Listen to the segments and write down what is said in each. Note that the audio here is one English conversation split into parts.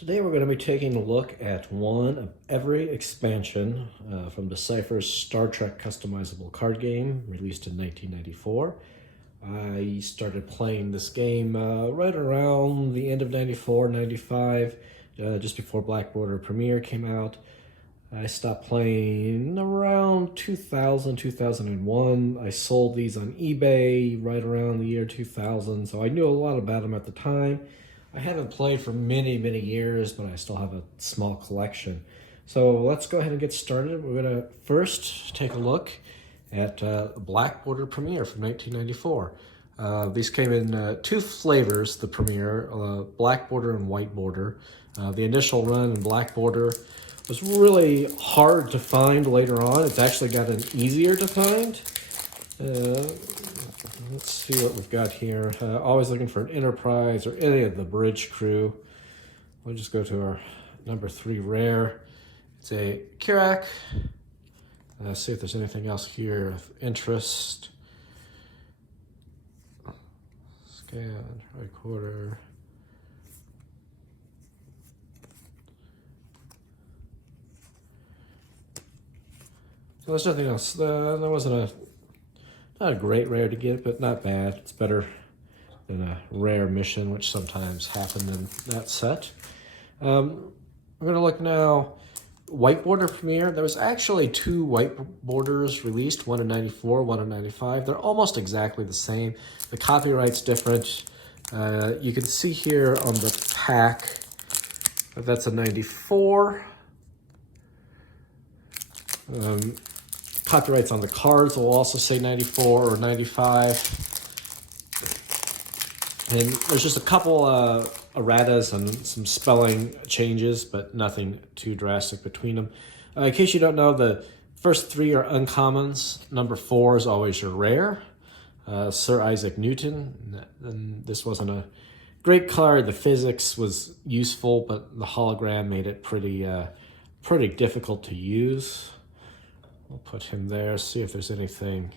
Today we're going to be taking a look at one of every expansion from Decipher's Star Trek Customizable card game, released in 1994. I started playing this game right around the end of 94, 95, just before Black Border Premiere came out. I stopped playing around 2000, 2001. I sold these on eBay right around the year 2000, so I knew a lot about them at the time. I haven't played for many years, but I still have a small collection. So let's go ahead and get started. We're going to first take a look at Black Border Premiere from 1994. These came in two flavors, the Premiere, Black Border and White Border. The initial run in Black Border was really hard to find later on. It's actually gotten easier to find. Let's see what we've got here. Always looking for an Enterprise or any of the bridge crew. We'll just go to our number 3 rare. It's a Kirak. See if there's anything else here of interest. Scan, recorder. So there's nothing else. There wasn't not a great rare to get, but not bad. It's better than a rare mission, which sometimes happened in that set. We're going to look now, White Border Premiere. There was actually 2 White Borders released, one in 94, one in 95. They're almost exactly the same. The copyright's different. You can see here on the pack that that's a 94. Copyrights on the cards will also say 94 or 95. And there's just a couple erratas and some spelling changes, but nothing too drastic between them. In case you don't know, the first 3 are uncommons. Number 4 is always your rare. Sir Isaac Newton. And this wasn't a great card. The physics was useful, but the hologram made it pretty difficult to use. We'll put him there, see if there's anything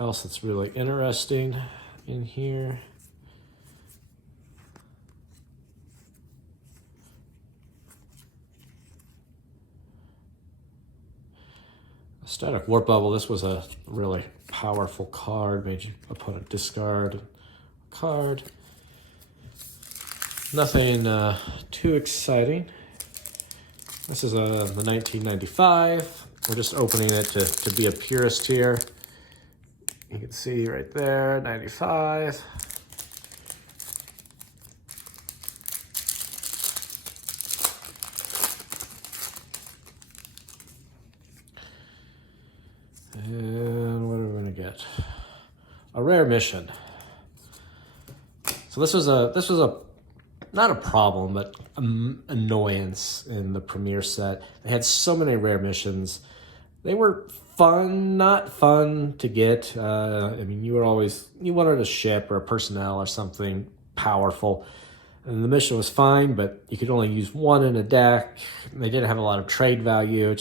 else that's really interesting in here. Static Warp Bubble, this was a really powerful card, made your opponent discard a card. Nothing too exciting. This is the 1995. We're just opening it to be a purist here. You can see right there, 95. And what are we going to get? A rare mission. So this was a not a problem, but an annoyance in the Premiere set. They had so many rare missions. They were fun, not fun to get. I mean, you wanted a ship or a personnel or something powerful. And the mission was fine, but you could only use one in a deck. They didn't have a lot of trade value. It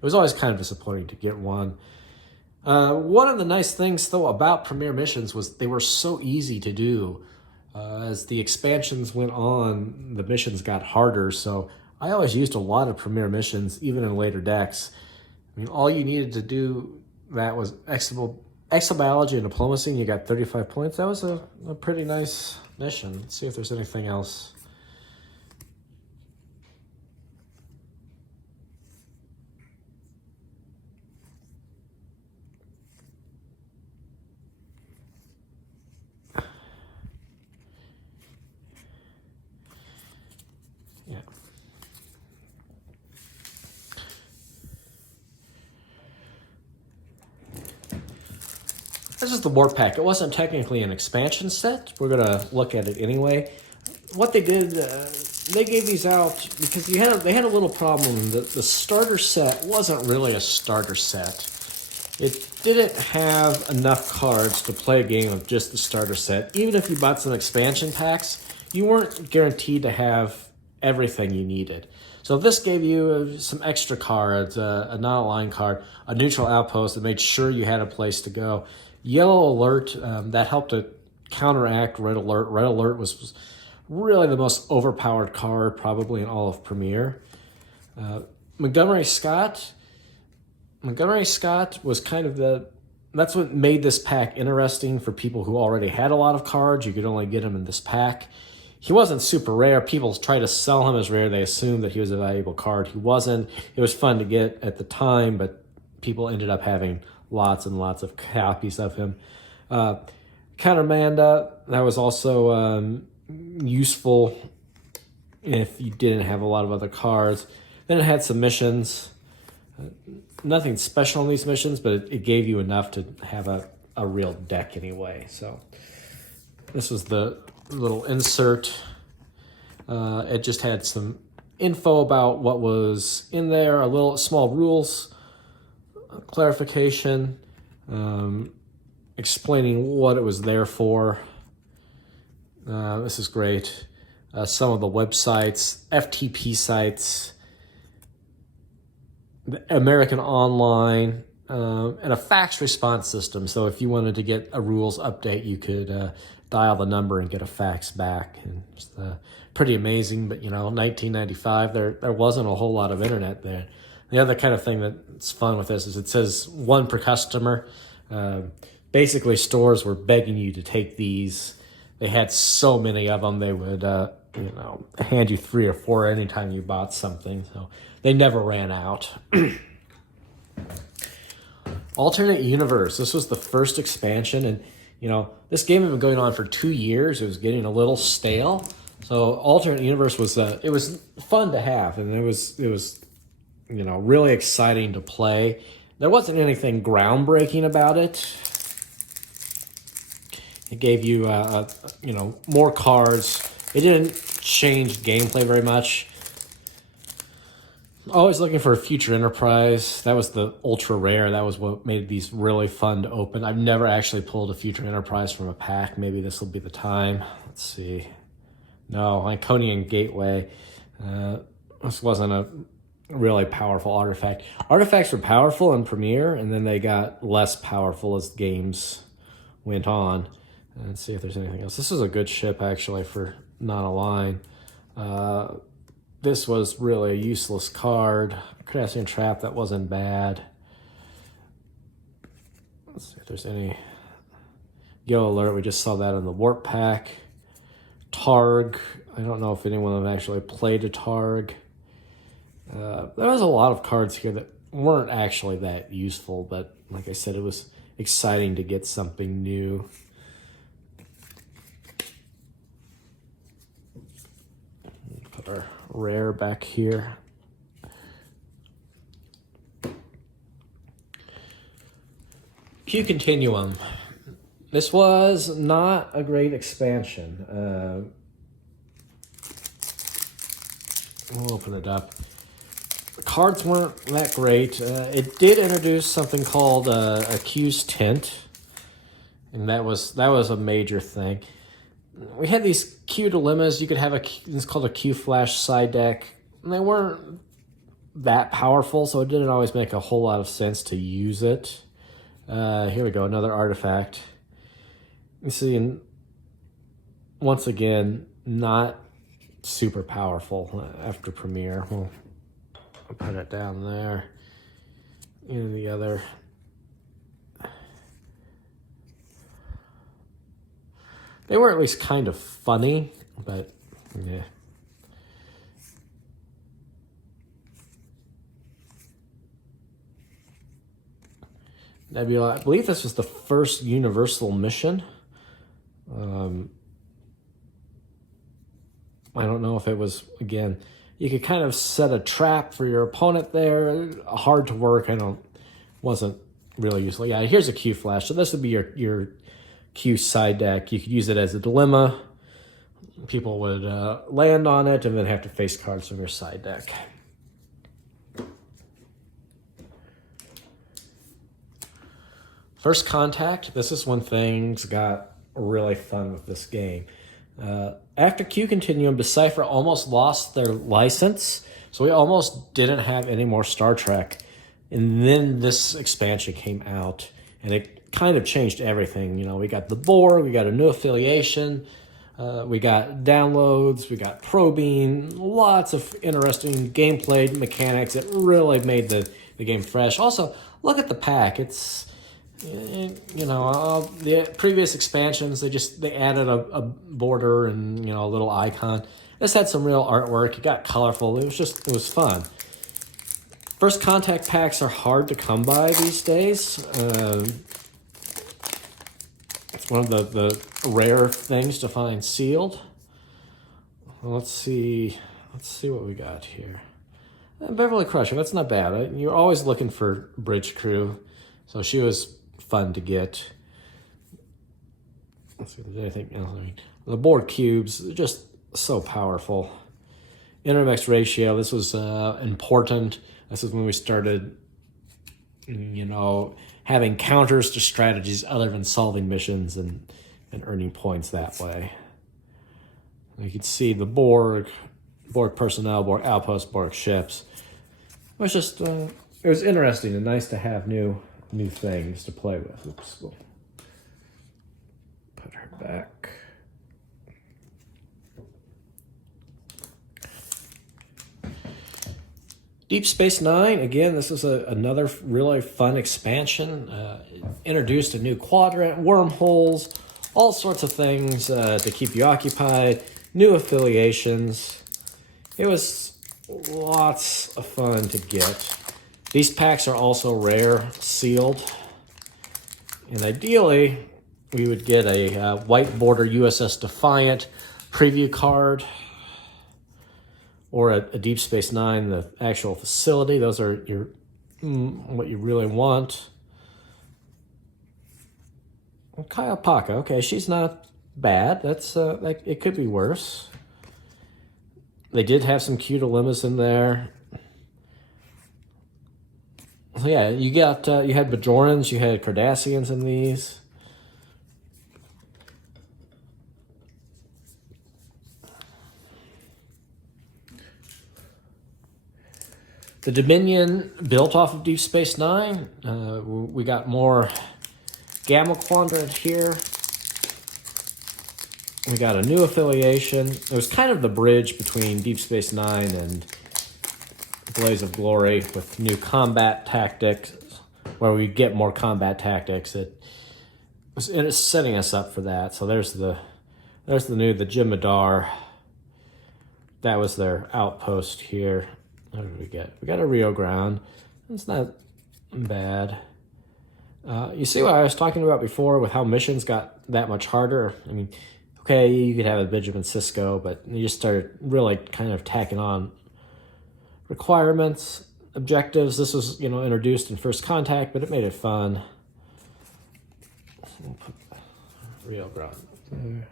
was always kind of disappointing to get one. One of the nice things, though, about Premiere missions was they were so easy to do. As the expansions went on, the missions got harder, so I always used a lot of Premiere missions, even in later decks. I mean, all you needed to do that was exobiology and diplomacy, and you got 35 points. That was a pretty nice mission. Let's see if there's anything else. Yeah. This is the Warp Pack. It wasn't technically an expansion set. We're going to look at it anyway. What they did, they gave these out because they had a little problem. The starter set wasn't really a starter set. It didn't have enough cards to play a game of just the starter set. Even if you bought some expansion packs, you weren't guaranteed to have everything you needed. So this gave you some extra cards, a non-aligned card, a neutral outpost that made sure you had a place to go. Yellow Alert, that helped to counteract Red Alert. Red Alert was really the most overpowered card probably in all of Premiere. Montgomery Scott was kind of that's what made this pack interesting for people who already had a lot of cards. You could only get him in this pack. He wasn't super rare. People tried to sell him as rare. They assumed that he was a valuable card. He wasn't. It was fun to get at the time, but people ended up having lots and lots of copies of him. Countermanda, that was also useful if you didn't have a lot of other cards. Then it had some missions. Nothing special in these missions, but it gave you enough to have a real deck anyway. So this was the little insert. It just had some info about what was in there, a little small rules, clarification, explaining what it was there for. This is great. Some of the websites, FTP sites, the American Online, and a fax response system. So if you wanted to get a rules update, you could dial the number and get a fax back. And it's pretty amazing. But 1995, there wasn't a whole lot of internet there. The other kind of thing that's fun with this is it says one per customer. Basically, stores were begging you to take these. They had so many of them, they would hand you 3 or 4 anytime you bought something. So they never ran out. Alternate Universe. This was the first expansion, and this game had been going on for 2 years. It was getting a little stale. So Alternate Universe was it was fun to have, and it was really exciting to play. There wasn't anything groundbreaking about it. It gave you more cards. It didn't change gameplay very much. Always looking for a Future Enterprise. That was the ultra rare. That was what made these really fun to open. I've never actually pulled a Future Enterprise from a pack. Maybe this will be the time. Let's see. No, Iconian Gateway. This wasn't a really powerful artifact. Artifacts were powerful in Premiere, and then they got less powerful as games went on. Let's see if there's anything else. This is a good ship, actually, for non-align. This was really a useless card. Cardassian Trap, that wasn't bad. Let's see if there's any. Yo Alert, we just saw that in the Warp Pack. Targ, I don't know if anyone have actually played a Targ. There was a lot of cards here that weren't actually that useful, but like I said, it was exciting to get something new. Put our rare back here. Q Continuum. This was not a great expansion. We'll open it up. The cards weren't that great. It did introduce something called a Q's Tint, and that was a major thing. We had these Q dilemmas. You could have it's called a Q Flash side deck, and they weren't that powerful, so it didn't always make a whole lot of sense to use it. Here we go, another artifact. You see, and once again, not super powerful after Premiere. We'll put it down there. And the other. They were at least kind of funny, but yeah. Nebula, I believe this was the first Universal mission. I don't know if it was, again, you could kind of set a trap for your opponent there. Hard to work. Wasn't really useful. Yeah, here's a Q Flash. So this would be your Q side deck. You could use it as a dilemma. People would land on it and then have to face cards from your side deck. First Contact. This is when things got really fun with this game. After Q Continuum, Decipher almost lost their license, so we almost didn't have any more Star Trek. And then this expansion came out, and it kind of changed everything. We got the Borg, we got a new affiliation, We got downloads, we got probing, lots of interesting gameplay mechanics that really made the game fresh. Also, look at the pack. It's, you know, the previous expansions, they added a border and, you know, a little icon. This had some real artwork. It got colorful. It was fun. First contact packs are hard to come by these days. It's one of the rare things to find sealed. Well, let's see what we got here. Beverly Crusher, that's not bad. You're always looking for bridge crew, so she was fun to get. Let's see if there's anything else. The Borg cubes, they're just so powerful. Intermix ratio, this was important. This is when we started, you know, having counters to strategies other than solving missions and earning points that way. You can see the Borg personnel, Borg outposts, Borg ships. It was just, it was interesting and nice to have new things to play with. Oops, we'll put her back. Deep Space Nine, again, this is another really fun expansion. Introduced a new quadrant, wormholes, all sorts of things to keep you occupied, new affiliations. It was lots of fun to get. These packs are also rare, sealed. And ideally, we would get a white border USS Defiant preview card, or a Deep Space Nine, the actual facility. Those are what you really want. Kyle Paka, okay, she's not bad. That's it could be worse. They did have some cute dilemmas in there. So yeah, you had Bajorans, you had Cardassians in these. The Dominion built off of Deep Space Nine. We got more Gamma Quadrant here. We got a new affiliation. It was kind of the bridge between Deep Space Nine and Blaze of Glory with new combat tactics, where we get more combat tactics. It's setting us up for that. So there's the Jem'Hadar. That was their outpost here. What did we get? We got a Rio Grande. It's not bad. You see what I was talking about before with how missions got that much harder? I mean, okay, you could have a Benjamin Sisko, but you just started really kind of tacking on requirements, objectives. This was, you know, introduced in First Contact, but it made it fun. We'll put Rio Grande there.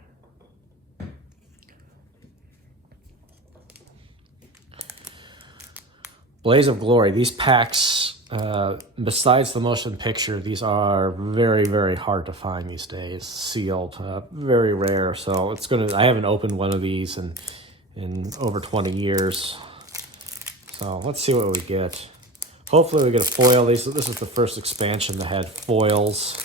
Blaze of Glory. These packs, besides the motion picture, these are very, very hard to find these days. Sealed, very rare. So I haven't opened one of these in over 20 years. So let's see what we get. Hopefully we get a foil. This is the first expansion that had foils.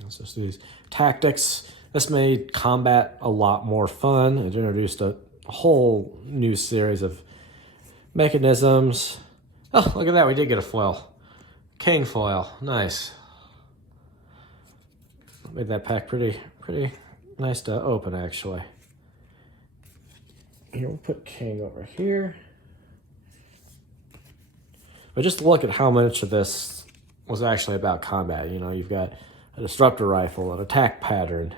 Let's just do these tactics. This made combat a lot more fun. It introduced a whole new series of mechanisms. Oh, look at that. We did get a foil. Kane foil. Nice. Made that pack pretty nice to open, actually. Here, we'll put King over here. But just look at how much of this was actually about combat. You know, you've got a disruptor rifle, an attack pattern,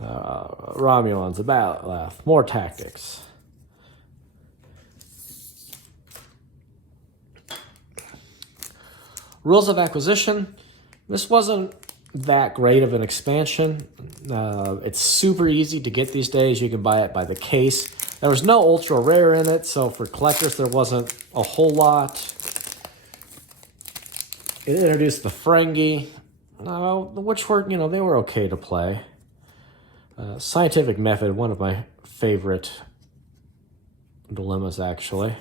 Romulans, a battle laugh, more tactics. Rules of acquisition. This wasn't that great of an expansion. It's super easy to get these days. You can buy it by the case. There was no ultra rare in it, so for collectors there wasn't a whole lot. It introduced the Ferengi, which were, you know, they were okay to play. Scientific Method, one of my favorite dilemmas, actually.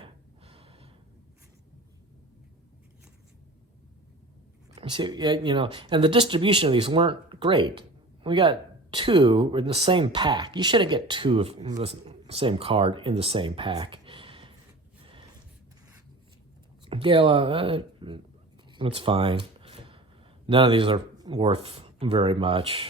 You see, you know, and the distribution of these weren't great. We got 2 in the same pack. You shouldn't get 2 of the same card in the same pack. Yeah, that's fine. None of these are worth very much.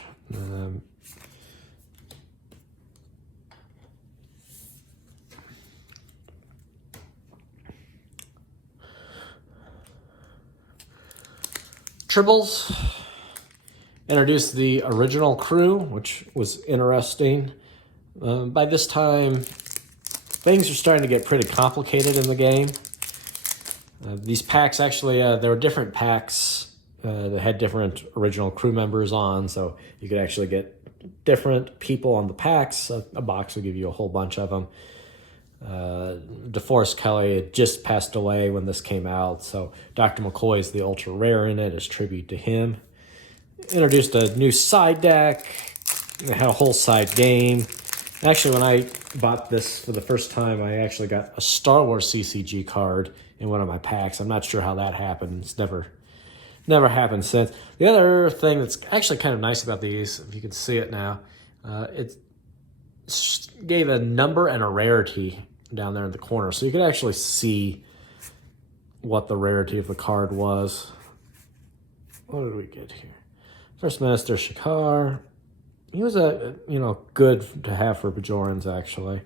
Tribbles introduced the original crew, which was interesting. By this time, things are starting to get pretty complicated in the game. These packs actually, there were different packs that had different original crew members on, so you could actually get different people on the packs. A box would give you a whole bunch of them. DeForest Kelley had just passed away when this came out, so Dr. McCoy's the ultra rare in it as tribute to him. Introduced a new side deck. It had a whole side game. Actually, when I bought this for the first time, I actually got a Star Wars CCG card in one of my packs. I'm not sure how that happened. It's never happened since. The other thing that's actually kind of nice about these, if you can see it now, it gave a number and a rarity down there in the corner, so you could actually see what the rarity of the card was. What did we get here? First Minister Shakar. He was good to have for Bajorans, actually.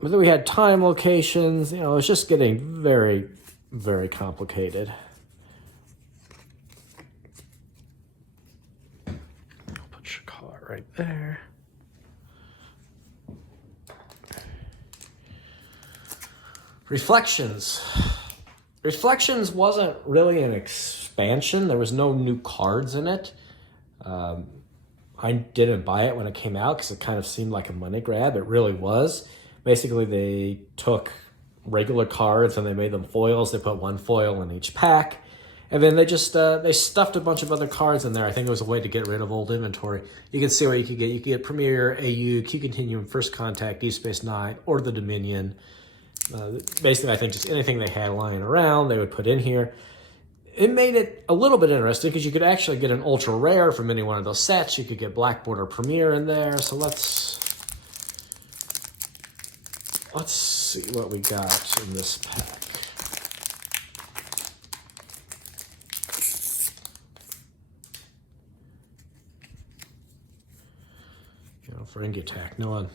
But then we had time locations. It was just getting very, very complicated. I'll put Shakar right there. Reflections. Reflections wasn't really an expansion. There was no new cards in it. I didn't buy it when it came out because it kind of seemed like a money grab. It really was. Basically, they took regular cards and they made them foils. They put 1 foil in each pack. And then they just they stuffed a bunch of other cards in there. I think it was a way to get rid of old inventory. You can see what you could get. You could get Premier, AU, Q Continuum, First Contact, Deep Space Nine, or the Dominion. Basically, I think just anything they had lying around, they would put in here. It made it a little bit interesting because you could actually get an ultra rare from any one of those sets. You could get Black Border Premier in there. So let's see what we got in this pack. For Ingi-Tac, no one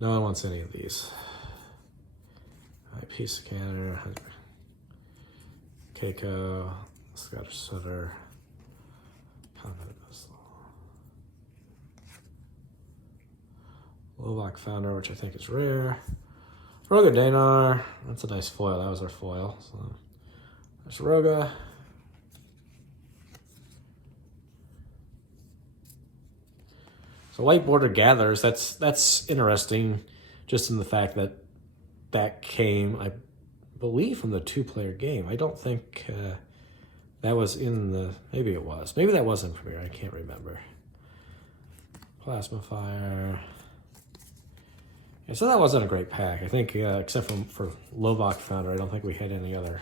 wants any of these. IP scanner, Keiko, Scottish Setter, Combat Missile, Lovak Founder, which I think is rare. Roga Danar, that's a nice foil. That was our foil. So there's Roga. So White Border Gatherers, that's interesting, just in the fact that came, I believe, from the 2-player game. I don't think that was in the, maybe it was. Maybe that was in Premiere, I can't remember. Plasma Fire. Yeah, so that wasn't a great pack. I think, except for Lovak Founder, I don't think we had any other.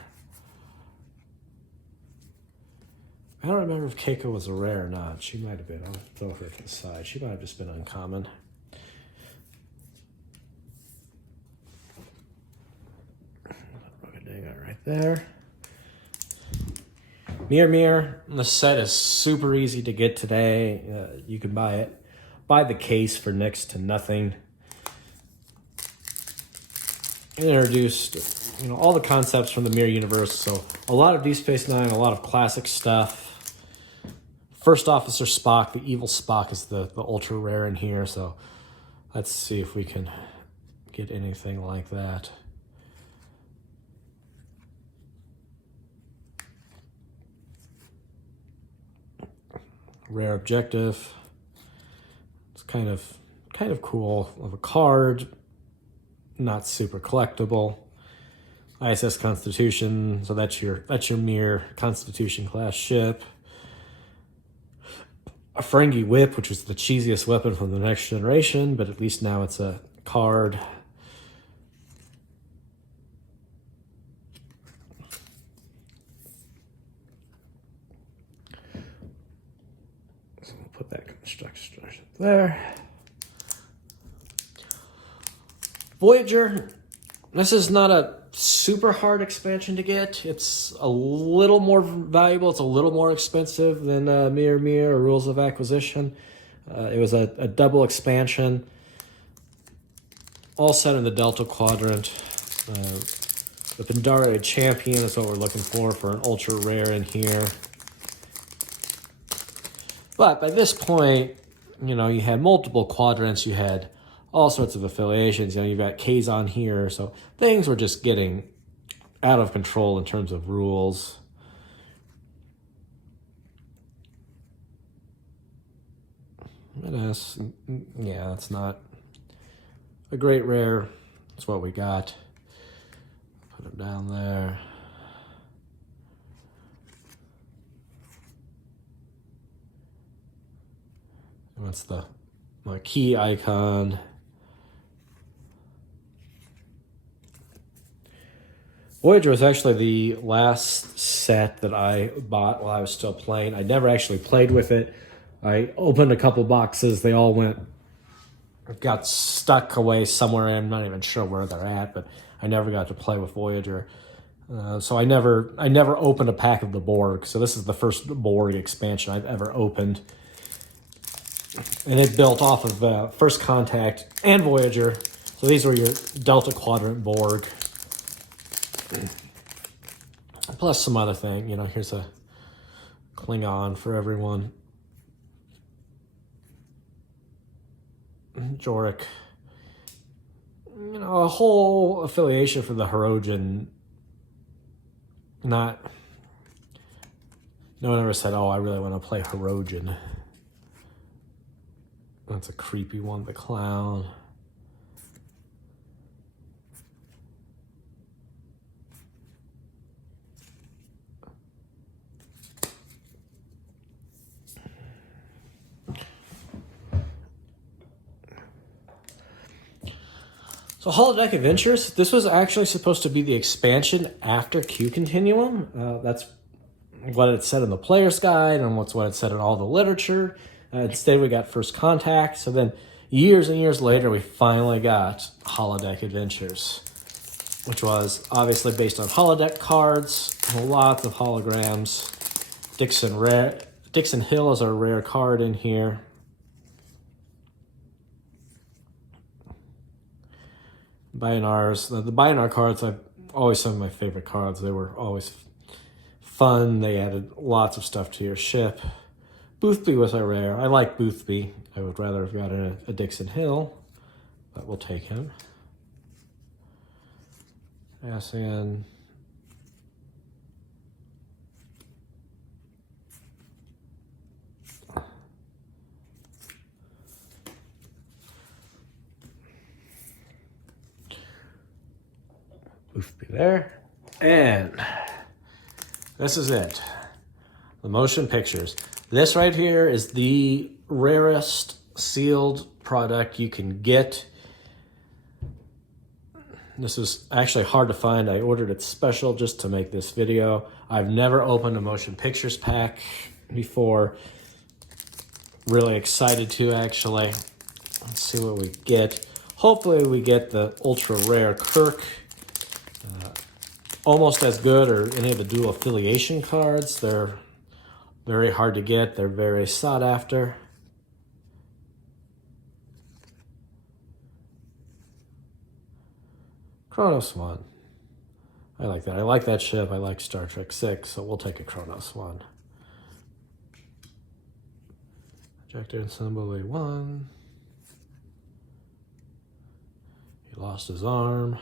I don't remember if Keiko was a rare or not. She might have been. I'll throw her to the side. She might have just been uncommon. Right there. Mir. The set is super easy to get today. You can buy the case for next to nothing. It introduced, all the concepts from the Mir universe. So a lot of Deep Space Nine, a lot of classic stuff. First Officer Spock, the evil Spock, is the ultra rare in here. So let's see if we can get anything like that. Rare objective. It's kind of cool of a card, not super collectible. ISS Constitution, so that's your Mir Constitution class ship. A Ferengi Whip, which was the cheesiest weapon from the Next Generation, but at least now it's a card. structure there. Voyager, this is not a super hard expansion to get. It's a little more valuable. It's a little more expensive than Mir or Rules of Acquisition. It was a double expansion, all set in the Delta Quadrant. The Pandara Champion is what we're looking for an ultra rare in here. But by this point, you know, you had multiple quadrants, you had all sorts of affiliations, you know, you've got Kazon here, so things were just getting out of control in terms of rules. Yeah, it's not a great rare. That's what we got. Put it down there. And that's the key icon. Voyager was actually the last set that I bought while I was still playing. I never actually played with it. I opened a couple boxes. They all got stuck away somewhere. I'm not even sure where they're at, but I never got to play with Voyager. So I never opened a pack of the Borg. So this is the first Borg expansion I've ever opened. And it built off of First Contact and Voyager. So these were your Delta Quadrant Borg. Plus some other thing, you know, here's a Klingon for everyone. Jorik. You know, a whole affiliation for the Hirogen. No one ever said, oh, I really want to play Hirogen. That's a creepy one, the clown. So Holodeck Adventures, this was actually supposed to be the expansion after Q Continuum. That's what it said in the player's guide and what it said in all the literature. Instead, we got First Contact. So then years and years later, we finally got Holodeck Adventures, which was obviously based on holodeck cards, lots of holograms. Dixon Hill is our rare card in here. Bionars, the Bionar cards, I've always some of my favorite cards. They were always fun. They added lots of stuff to your ship. Boothby was a rare. I like Boothby. I would rather have gotten a Dixon Hill, but we'll take him. Ascian. Boothby there. And this is it. The motion pictures. This right here is the rarest sealed product you can get. This is actually hard to find. I ordered it special just to make this video. I've never opened a motion pictures pack before. Really excited to actually. Let's see what we get. Hopefully we get the ultra rare Kirk. Almost as good or any of the dual affiliation cards. They're very hard to get. They're very sought after. Kronos 1. I like that. I like that ship. I like Star Trek 6, so we'll take a Kronos 1. Ejector Assembly 1. He lost his arm.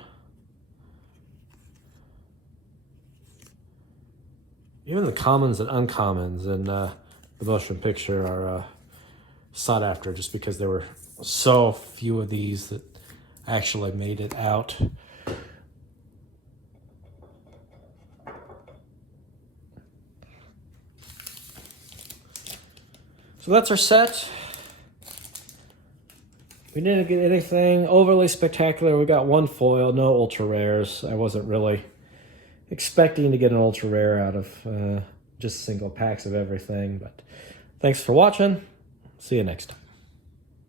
Even the commons and uncommons in the motion picture are sought after just because there were so few of these that actually made it out. So that's our set. We didn't get anything overly spectacular. We got one foil, no ultra rares. I wasn't really expecting to get an ultra rare out of just single packs of everything, but thanks for watching. See you next time.